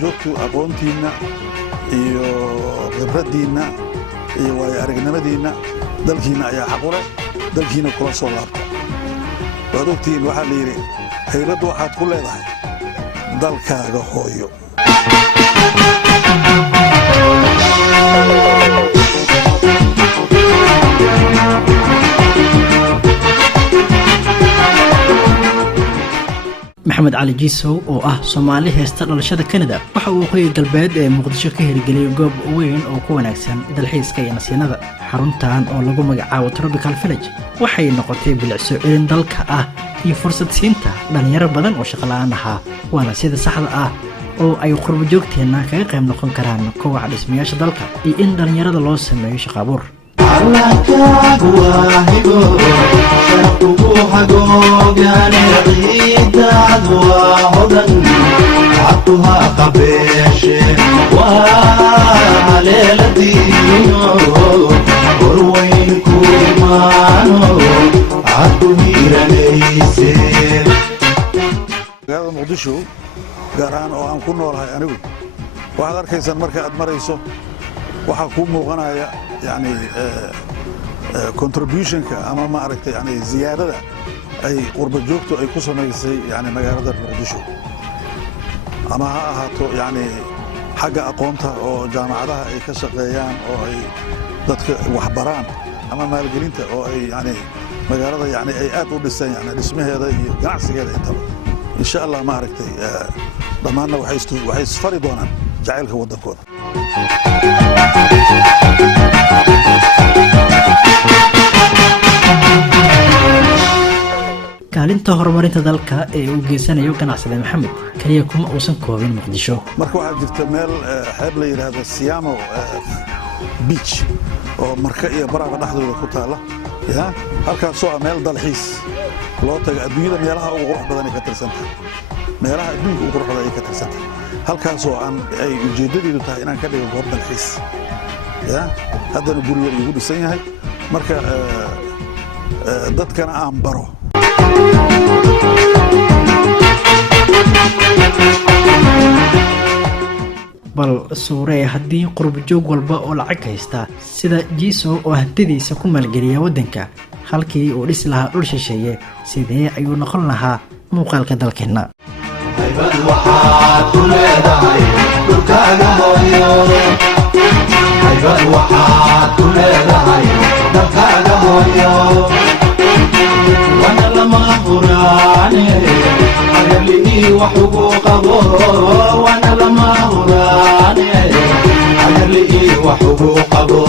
joogtu aqoontiina iyo khibradiina iyo way aragnimadiina dalkiina ayaa xaq u leh dalkiina kula soo laabta waad ogtiin waxa la yiri haybad waxaad ku leedahay dalkaaga hooyo محمد علي جيسو oo ah Soomaali heesta dhalashada Canada waxa uu qoyay galbeed ee Muqdisho ka hirgeliyay goob weyn oo ku wanaagsan dalxiiska iyo nasiinada xaruntan oo lagu magacaabo Tropical Village waxay noqotay bilicso in dalka ah iyo fursad siinta dhalinyaro badan oo shaqo la'aan ah waana sida saxda ah oo ay qurbo joogteena kaga qayb noqon karaan kooxda dhismayaasha dalka iyo in dhalinyarada loo sameeyo shaqo abuur مقدشو gaaraan oo aan ku noolahay anigu waxaad arkaysan marka aad marayso waxa ku muuqanaya yani contributionka ama ma aragtay yani ziyaadada ay qurba joogto ay ku sameysay yani magaalada Muqdisho ama ha ahaato yani xagga aqoonta oo jaamacadaha ay ka shaqeeyaan oo ay dadka wax baraan ama maalgelinta oo ay yani magaalada yani ay aad u dhiseen yani dhismaheeda iyo ganacsigeeda intaba insha Allah ma aragtay dhammaanna waxay isfari doonaan jacaylka waddankooda kaalinta horumarinta dalka ee uu geysanayo ganacsade Maxamed kaliya kuma uusan koobin Muqdisho marka waxaa jirta meel xeeb la yiraahdo Siamo beach oo marka iyo baraha dhaxdooda ku taala ya halkaas oo meel dalxiis loo tago adduunyada meelaha ugu qurux badan ee ka tirsantahay meelaha adduunka ugu qurux badan ee ka tirsantahay halkaas oo ay ujeedadeedu tahay inaan ka dhigo goob dalxiis ya haddana guriga igu dhisan yahay marka dadkana aan baro bal suuray haddii qurbo joog walba oo lacag haysta sida Jiso oo hantidiisa ku maalgeliya waddanka halkii uu dhis lahaa dhul shisheeye sidee ayuu noqon lahaa muuqaalka dalkeena haybad waxaad ku leedahay dhulkaaga hooyo haybad waxaad ku leedahay dalkaaga hooyo wana lama huraane hagarlii wax ugu qabo wana lama huraane hagarlii wax ugu qabo